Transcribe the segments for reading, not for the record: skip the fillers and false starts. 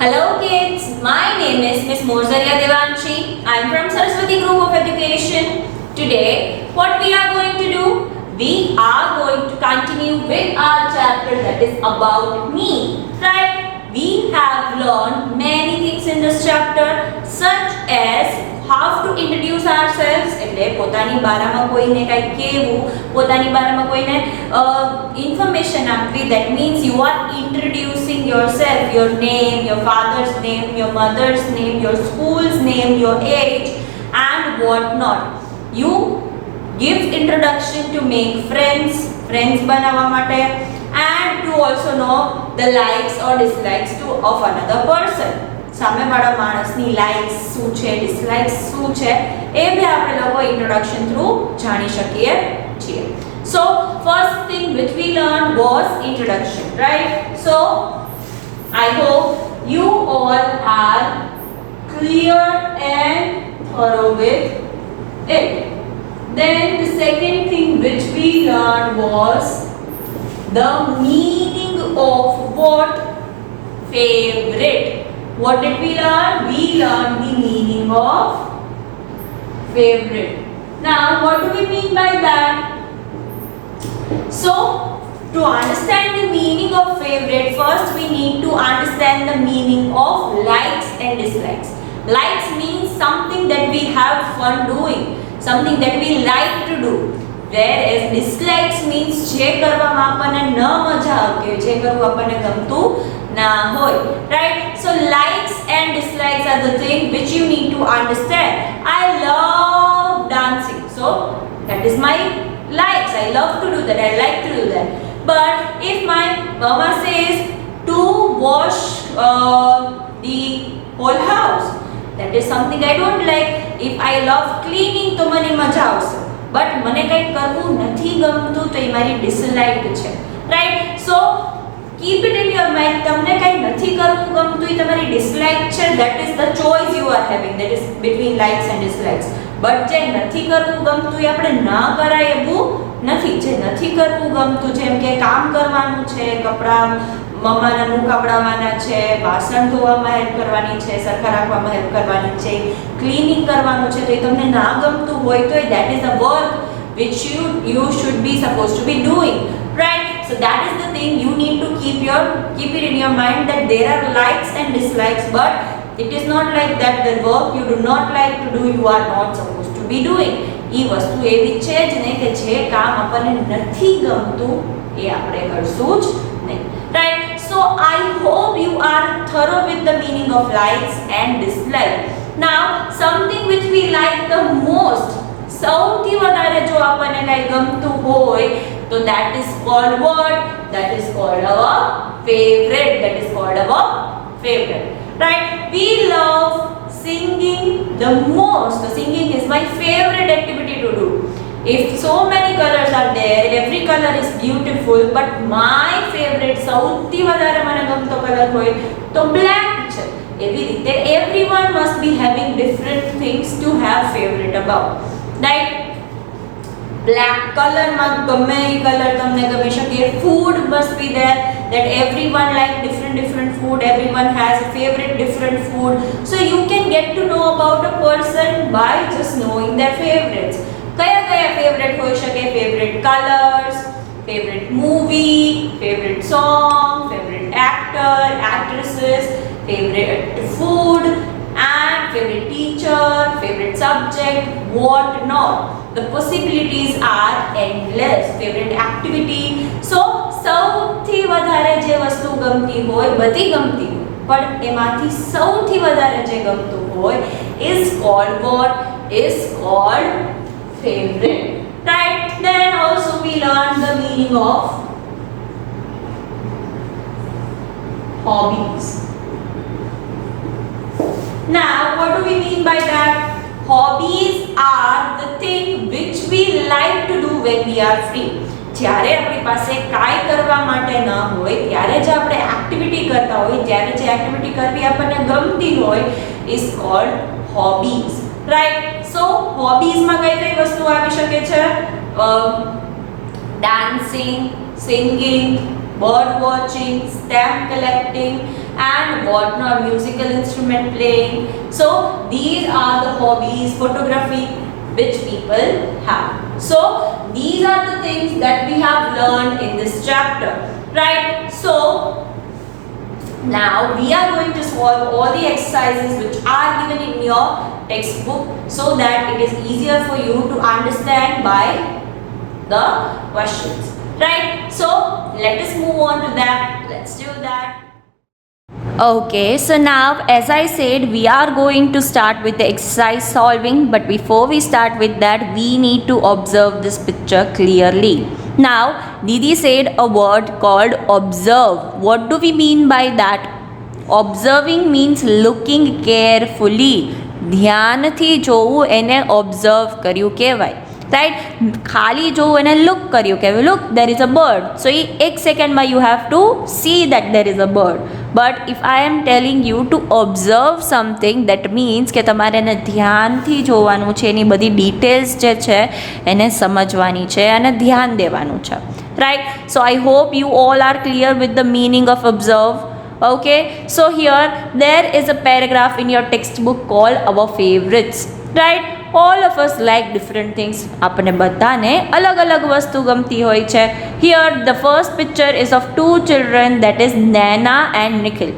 Hello kids, my name is Miss Morzaria Devanshi. I am from Saraswati Group of Education. Today, what we are going to do? We are going to continue with our chapter that is about me. Right? We have learned many things in this chapter such as how to introduce ourselves એટલે પોતાની બારામાં કોઈને કંઈ કહેવું પોતાની બારામાં કોઈને information આપવી that means you are introducing yourself, your name, your father's name, your mother's name, your school's name, your age and what not. You give introduction to make friends બનાવવા માટે and to also know the likes or dislikes of another person. સામેવાળા માણસની likes શું છે dislikes શું છે એ બી આપણે લોકો ઇન્ટ્રોડક્શન થ્રુ જાણી શકીએ છીએ. So first thing which we learned was introduction, right? So I hope you all are clear and thorough with it. Then the second thing which we learned was the meaning of what? Favorite. What did we learn? We learned the meaning of favorite. Now, what do we mean by that? So, to understand the meaning of favorite, first we need to understand the meaning of likes and dislikes. Likes means something that we have fun doing, something that we like to do. Whereas dislikes means જે કરવામાં આપણને ન મજા આવતી હોય, જે કરવું આપણને ગમતું ના હોય, right? So likes and dislikes are the thing which you need to understand. I love dancing, so that is my likes. I love to do that, I like to do that. But if my mama says to wash the whole house, that is something I don't like. If I love cleaning તો મને મજા આવશે, but મને કંઈ કરવું નથી ગમતું તો એ મારી dislike છે, right? So keep it in your mind. તમને કંઈ નથી કરવું ગમતું એ તમારી dislike છે. That is the choice you are having, that is between likes and dislikes. But જે નથી કરવું ગમતું એ આપણે ના કરાય એવું નથી. જે નથી કરવું ગમતું જેમ કે કામ કરવાનું છે, કપડા મમ્માને મું કપડાવવાના છે, વાસણ ધોવામાં હેલ્પ કરવાની છે, સરખા રાખવામાં હેલ્પ કરવાની છે, ક્લીનિંગ કરવાનું છે, તો એ તમને ના ગમતું હોય તો that is the work which you should be supposed to be doing, right? So that is the thing you need to keep it in your mind that there are likes and dislikes, but it is not like that the work you do not like to do you are not supposed to be doing. એ વસ્તુ એવી છે જ નહીં કે જે કામ આપણને નથી ગમતું એ આપણે કરશું જ નહીં, right? So I hope you are thorough with the meaning of likes and dislikes. Now something which we like the most, સૌથી વધારે જો આપણને કંઈ ગમતું હોય તો that is called what? That is called our favorite. That is called our favorite, right? We love singing the most. So singing is my favorite activity to do. If so many colors are there, every color is beautiful, but my favorite સૌથી વધારે મને ગમતો colour હોય તો black છે. એવી રીતે everyone must be having different things to have favorite about, right? Black color માં ગમે એ કલર તમને ગમી શકે. Food must be there, that everyone like different food, everyone has a favorite different food. So you can get to know about a person by just knowing their favorites. કયા favorite હોઈ શકે? Favorite colors, favorite movie, favorite song, favorite actor, actresses, favorite food and favorite teacher, favorite subject, what not. The possibilities are endless. Favorite activity. So સૌથી વધારે જે વસ્તુ ગમતી હોય, બધી ગમતી હોય, પણ એમાંથી સૌથી વધારે જે ગમતું હોય is called what? Is called favorite, right? Then also we learn the meaning of hobbies. Now what do we mean by that? Hobbies are the thing which we like to do when we are free. જ્યારે આપણી પાસે કાંઈ કરવા માટે ન હોય ત્યારે જે આપણે એક્ટિવિટી કરતા હોય, ત્યારે જે એક્ટિવિટી કરવી આપણને ગમતી હોય is called hobbies, right? So hobbies માં કઈ વસ્તુ આવી શકે છે? dancing, singing, bird watching, stamp collecting and whatnot, musical instrument playing. So these are the hobbies, photography, which people have. So these are the things that we have learned in this chapter, right? So now we are going to solve all the exercises which are given in your textbook so that it is easier for you to understand by the questions, right? So let us move on to that. Let's do that. Okay, so now as I said, we are going to start with the exercise solving, but before we start with that, we need to observe this picture clearly. Now, Didi said a word called observe. What do we mean by that? Observing means looking carefully. ધ્યાનથી જોવું એને observe કર્યું કહેવાય, right. ખાલી જોવું એને look કર્યું કહેવાય. Look, there is a bird. So એ એક સેકન્ડમાં you have to see that there is a bird. But if I am telling you to observe something, that means કે તમારે એને ધ્યાનથી જોવાનું છે, એની બધી ડિટેલ્સ જે છે એને સમજવાની છે અને ધ્યાન દેવાનું છે, right. So I hope you all are clear with the meaning of observe. Okay, so here there is a paragraph in your textbook called our favorites, right? All of us like different things. આપણે બધાને અલગ અલગ વસ્તુ ગમતી હોય છે. Here the first picture is of two children, that is Naina and Nikhil.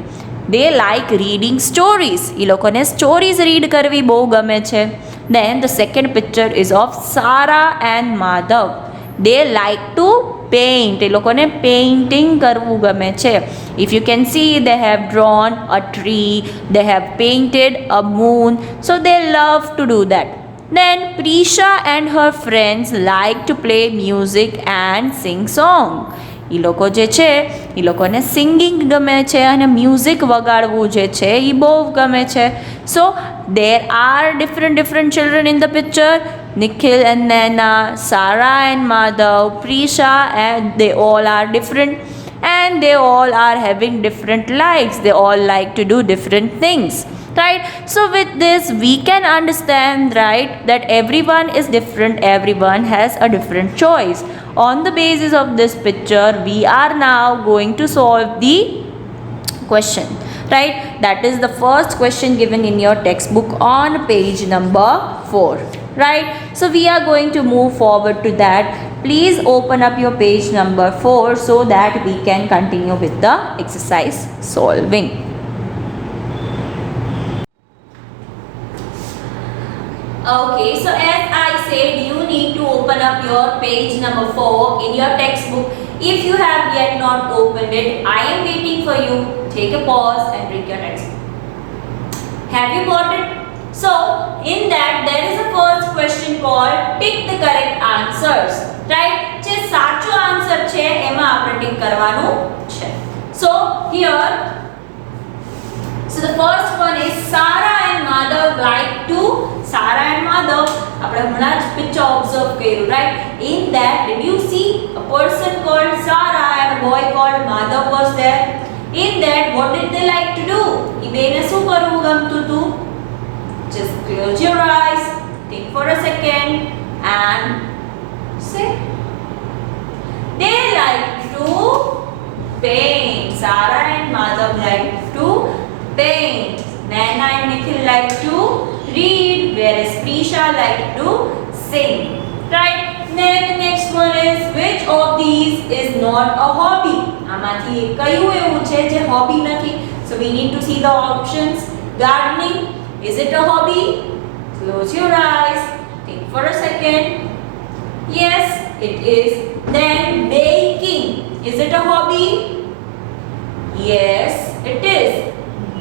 They like reading stories. એ લોકોને stories read કરવી બહુ ગમે છે. Then the second picture is of Sara and Madhav. They like to paint. એ લોકોને painting કરવું ગમે છે. If you can see, they have drawn a tree, they have painted a moon, so they love to do that. Then Prisha and her friends like to play music and sing song. એ લોકો જે છે એ લોકોને singing ગમે છે અને music વગાડવું જે છે એ બહુ ગમે છે. સો there are different children in the picture. Nikhil and Naina, Sara and Madhav, Prisha, and they all are different and they all are having different likes. They all like to do different things, right? So with this we can understand, right, that everyone is different, everyone has a different choice. On the basis of this picture, we are now going to solve the question, right? That is the first question given in your textbook on page number 4, right? So we are going to move forward to that. Please open up your page number 4 so that we can continue with the exercise solving. Okay, so as I said, you need to open up your page number 4 in your textbook. If you have yet not opened it, I am waiting for you. Take a pause and bring your textbook. Have you got it? So, in that there is a first question called pick the correct answers, right? જે સાચો answer છે એમાં આપણે tick કરવાનું છે. So, here, so the first one is Sara and Madhav like to. Sara and Madhav, આપણે હમણાં જ picture observe કર્યું, right? In that, did you see a person called Sara and a boy called Madhav was there? In that, what did they like to do? એ બેને શું કરવું ગમતું હતું? Just close your eyes, think for a second and say. They like to paint. Sara and Madhav like to paint. Naina and Nikhil like to read, whereas Prisha like to sing, right? Then the next one is, which of these is not a hobby? આમાંથી કયું એવું છે જે hobby નથી? So we need to see the options. Gardening, is it a hobby? Close your eyes, think for a second. Yes, it is. Then baking, is it a hobby? Yes, it is.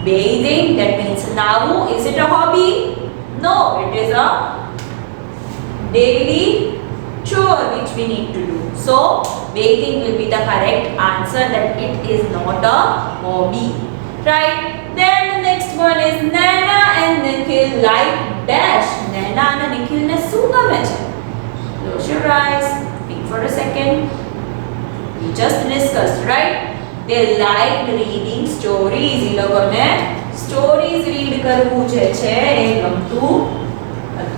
Bathing, that means navu, is it a hobby? No, it is a daily chore which we need to do. So, bathing will be the correct answer, that it is not a hobby, right? Then the next one is Naina and Nikhil like dash. Naina and Nikhil ne શું ગમે છે? Close your eyes, think for a second. We just discussed, right? They liked reading stories. એ લોકોને stories read કરવું જે છે એ ગમતું હતું,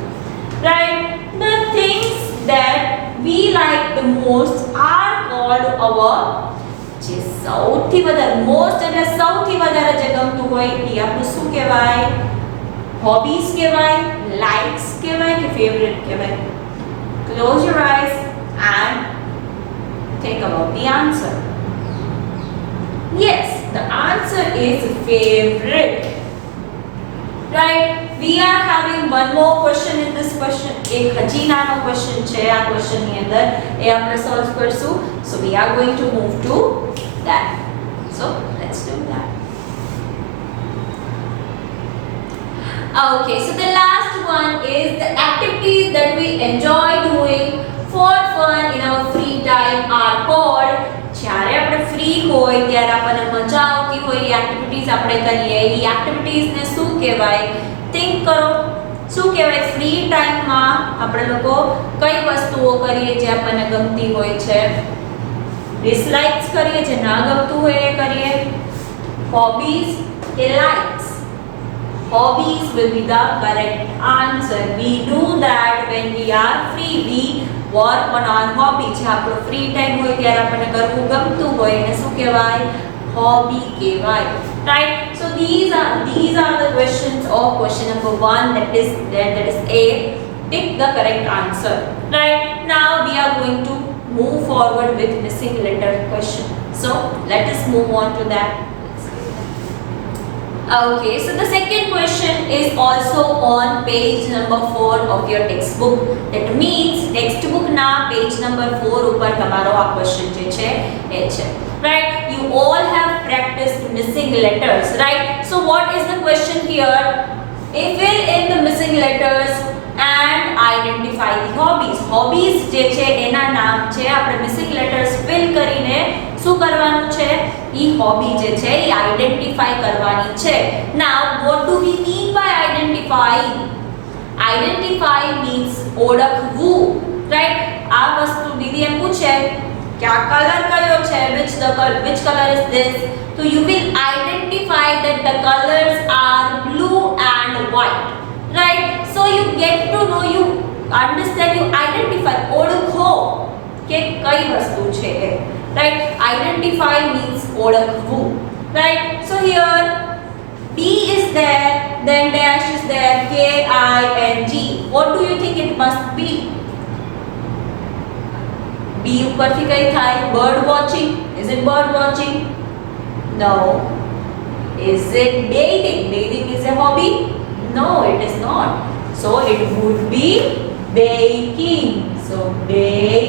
right? The things that we like the most are called our સૌથી વધારે મોસ્ટ એટલે સૌથી વધારે જે ગમતું હોય એ આપણું શું કહેવાય? હોબીઝ કહેવાય, લાઇક્સ કહેવાય કે ફેવરેટ કહેવાય? Close your eyes and think about the answer. Yes, the answer is favorite. Right? We are having one more question in this question. એક હજી નાનો question છે આ question ની અંદર એ આપણે solve કરશું. So we are going to move to that. So let's do that. Okay, so the last one is the activities that we enjoy doing for fun in our free time are called. જ્યારે આપણે free હોય ત્યારે આપણને મજા આવતી હોય એ activities આપણે કરીએ એ એક્ટિવિટીઝને શું કહેવાય? થિંક કરો. શું કહેવાય? ફ્રી ટાઈમમાં આપણે લોકો કઈ વસ્તુઓ કરીએ જે આપણને ગમતી હોય છે? ડિસલાઇક્સ કરીએ, જે ના ગમતું હોય એ કરીએ? હોબીઝ કે likes? Hobbies will be the correct answer. We do that when we are free. We work on our hobby. જે આપણો free time હોય ત્યારે આપણને કરવું ગમતું હોય એને શું કહેવાય? Hobby કહેવાય. Right? So these are the questions of question number 1, that is A. Pick the correct answer. Right? Now we are going to move forward with missing letter question. So let us move on to that. Okay, so the second question is also on page number 4 of your textbook. That means textbook na page number 4 ઉપર તમારો આ question જે છે એ છે. Right? You all have practiced missing letters, right? So what is the question here? Fill in the missing letters and identify the hobbies. Hobbies જે છે એના નામ છે. આપણે missing letters fill કરીને શું કરવાનું છે? ઈ હોબી જે છે ઈ આઈડેન્ટિફાઈ કરવાની છે. Now what do we mean by identify? Identify means ઓળખવું, right? આ વસ્તુ દીદી એમ પૂછે કે આ કલર કયો છે, which color is this? So you will identify that the colors are blue and white, right? So you get to know, you understand, you identify, ઓળખો કે કઈ વસ્તુ છે એ. Right? Identify means ઓળખવું. Right? So here B is there, then dash is there, K-I-N-G. What do you think it must be? B ઉપરથી કઈ થાય? Bird watching. Is it bird watching? No. Is it bathing? Bathing is a hobby? No, it is not. So it would be baking. So baking.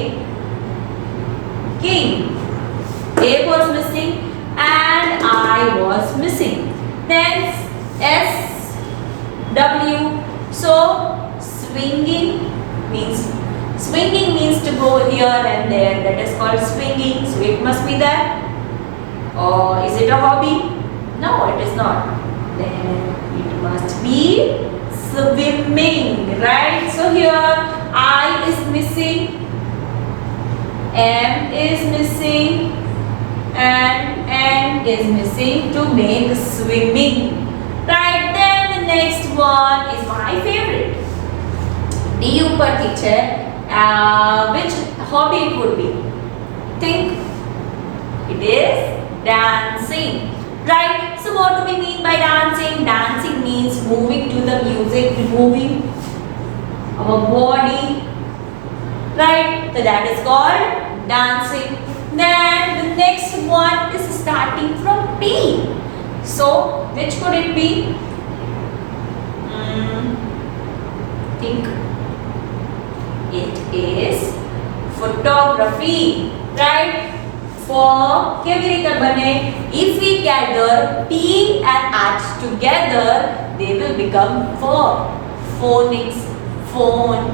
A was missing and I was missing. Then S, W. So swinging means to go here and there. That is called swinging. So it must be that. Or is it a hobby? No, it is not. Then it must be swimming, right? So here I is missing, M is missing, and N is missing to make swimming. Right? Then the next one is my favorite. D upperthi છે. Which hobby it would be? Think. It is dancing. Right? So what do we mean by dancing? Dancing means moving to the music, moving our body. Right? So that is called dancing. Then the next one is starting from P. So which could it be? Think. It is photography, right? For કેવી રીતે બને? If we gather P and H together, they will become four. Phonics, phone,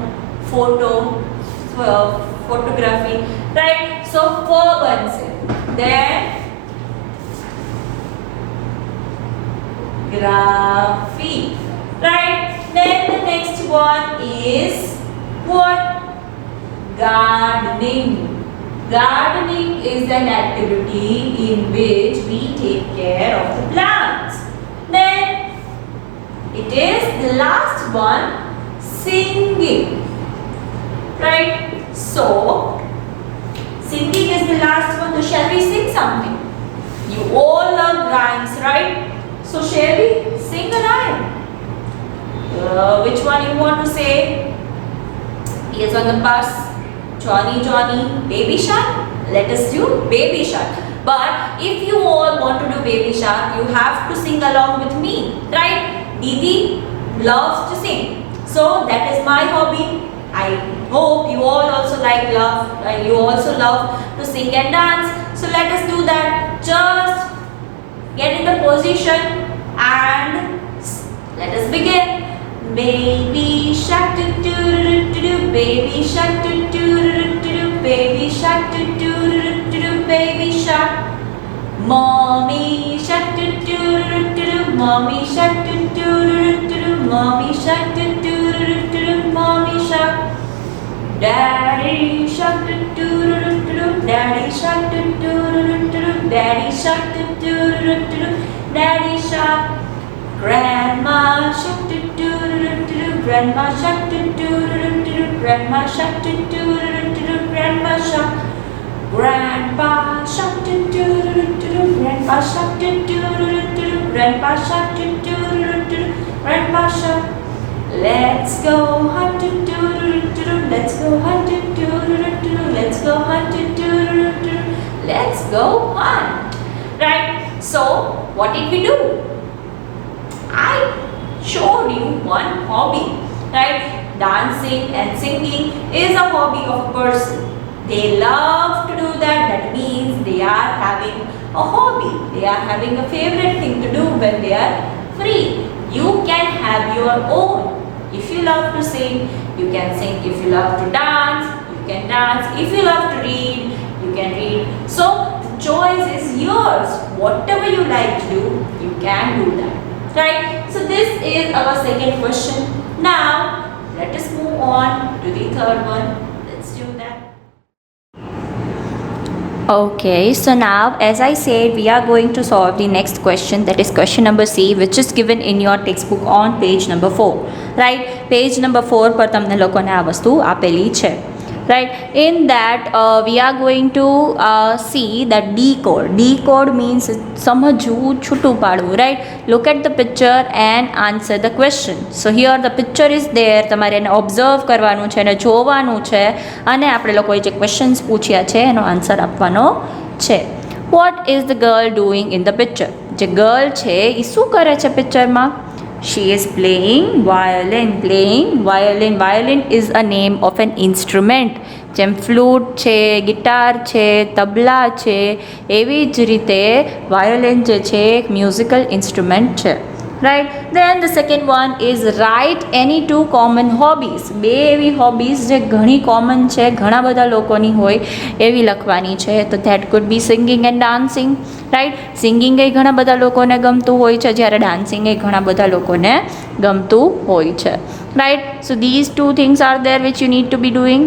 photo, photography, right? So four बनશે. Then graphy, right? Then the next one is what? Gardening. Gardening is an activity in which we take care of the plants. Then it is the last one, singing. Right? So singing is the last one. So shall we sing something? right? So shall we sing a rhyme? Which one you want to say? He is on the bus. Johnny, Johnny, baby shark. Let us do baby shark. But if you all want to do baby shark, you have to sing along with me, right? Didi loves to sing, so that is my hobby. I hope you all also you also love to sing and dance. So let us do that. Just get in the position and let us begin. Baby shark do do do do do, baby shark do do do do do, baby shark do do do do do, baby shark. Mommy shark do do do do do, mommy shark do do do do do, mommy shark do do do do do, mommy shark. Daddy shark do do do do do, daddy shark do do do do do, daddy shark do do do do do, daddy shark. Grandma shark do do do do do, grandma shark do do do do do, grandma shark do do do do do, grandma shark. Grandpa shark do do do do do, grandpa shark do do do do do, grandpa shark do do do do do, grandpa shark. Let's go hunt do do do do, let's go hunt do do do do, let's go hunt do do do do, let's go hunt. Right? So what did we do? I showed you one hobby, right? Dancing and singing is a hobby of a person. They love to do that. That means they are having a hobby. They are having a favorite thing to do when they are free. You can have your own. If you love to sing, you can sing. If you love to dance, you can dance. If you love to read, you can read. So the choice is yours. Whatever you like to do, you can do that. Right? So this is our second question. Now let us move on to the third one. Let's do that. Okay, so now as I said, we are going to solve the next question, that is question number C, which is given in your textbook on page number 4. Right? Page number 4 પર તમને લોકોને આ વસ્તુ આપેલી છે. Right? In that we are going to see that decode. Decode means સમજવું, છૂટું પાડવું. Right? Look at the picture and answer the question. So here the picture is there. તમારે એને ઓબ્ઝર્વ કરવાનું છે, એને જોવાનું છે અને આપણે લોકોએ જે ક્વેશ્ચન્સ પૂછ્યા છે એનો આન્સર આપવાનો છે. What is the girl doing in the picture? જે ગર્લ છે એ શું કરે છે પિક્ચરમાં? She is playing violin. Violin is a name of an instrument. જેમ ફ્લૂટ છે, ગિટાર છે, તબલા છે, એવી જ રીતે વાયોલિન જે છે એક મ્યુઝિકલ ઇન્સ્ટ્રુમેન્ટ છે. Right? Then the second one is write any two common hobbies. બે એવી hobbies જે ઘણી common છે, ઘણા બધા લોકોની હોય એવી લખવાની છે. તો that could be singing and dancing. Right? Singing એ ઘણા બધા લોકોને ગમતું હોય છે, જ્યારે dancing એ ઘણા બધા લોકોને ગમતું હોય છે. Right? So these two things are there which you need to be doing.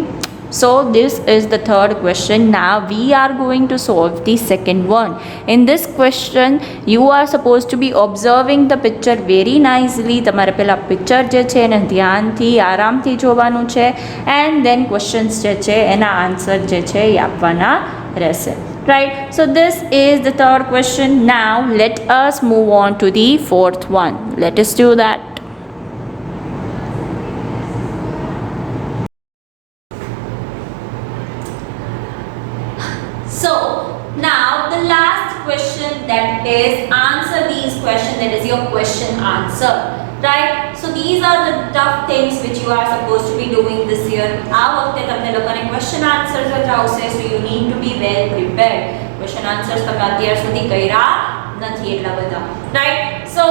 So this is the third question. Now we are going to solve the second one. In this question you are supposed to be observing the picture very nicely. તમારે પહેલાં picture જે છે એને ધ્યાનથી આરામથી જોવાનું છે and then questions જે છે એના આન્સર જે છે એ આપવાના રહેશે. Right? So this is the third question. Now let us move on to the fourth one. Let us do that. So now the last question, that is answer these questions, that is your question answer. Right? So these are the tough things which you are supposed to be doing this year. આ વખતે તમને લોકોને question answers જ આવશે, so you need to be well prepared. Question answers તમે અત્યાર સુધી કર્યા નથી એટલા બધા. Right? So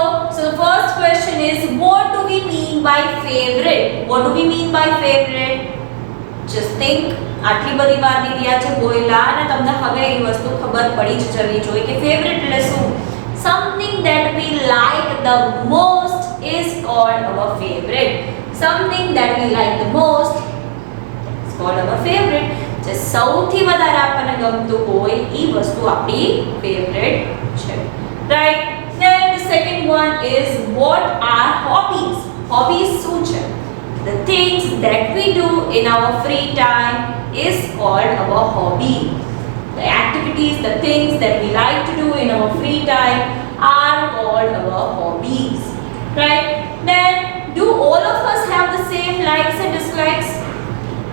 the first question is, what do we mean by favorite? What do we mean by favorite? Just think. આટલી બધી વાર દીદી છે બોયલા અને તમને હવે એ વસ્તુ ખબર પડી જ જવી જોઈએ કે ફેવરેટ એટલે શું. Something that we like the most is called our favorite. Something that we like the most is called our favorite. જે સૌથી વધારે આપણને ગમતું હોય એ વસ્તુ આપણી ફેવરેટ છે. Right? Then the second one is, what are hobbies? Hobbies શું છે? The things that we do in our free time is called our hobby. The activities, the things that we like to do in our free time are called our hobbies, right? Then do all of us have the same likes and dislikes?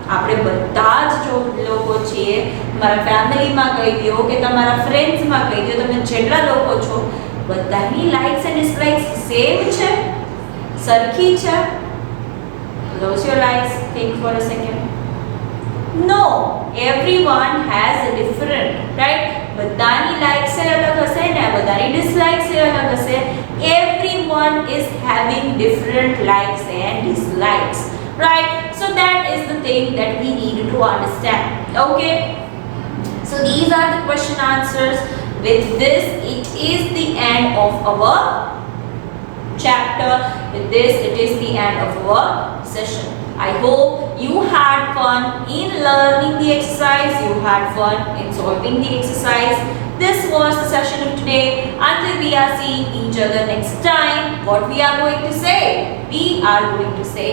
આપણે બધા જ જો લોકો છીએ, તમારા ફેમિલીમાં કહી દો કે તમારા ફ્રેન્ડ્સમાં કહી દો, તમે જેટલા લોકો છો બધાની લાઇક્સ એન્ડ ડિસલાઇક્સ સેમ છે, સરખી છે? Close your eyes, think for a second. No, everyone has a different, right? બધાની લાઇક્સ અલગ હશે ને બધાની ડિસલાઇક્સ અલગ હશે. Everyone is having different likes and dislikes, right? So that is the thing that we need to understand. Okay, so these are the question answers. With this it is the end of our chapter. With this it is the end of our session. I hope you had fun in learning the exercise, you had fun in solving the exercise. This was the session of today. Until we are seeing each other next time, what we are going to say? We are going to say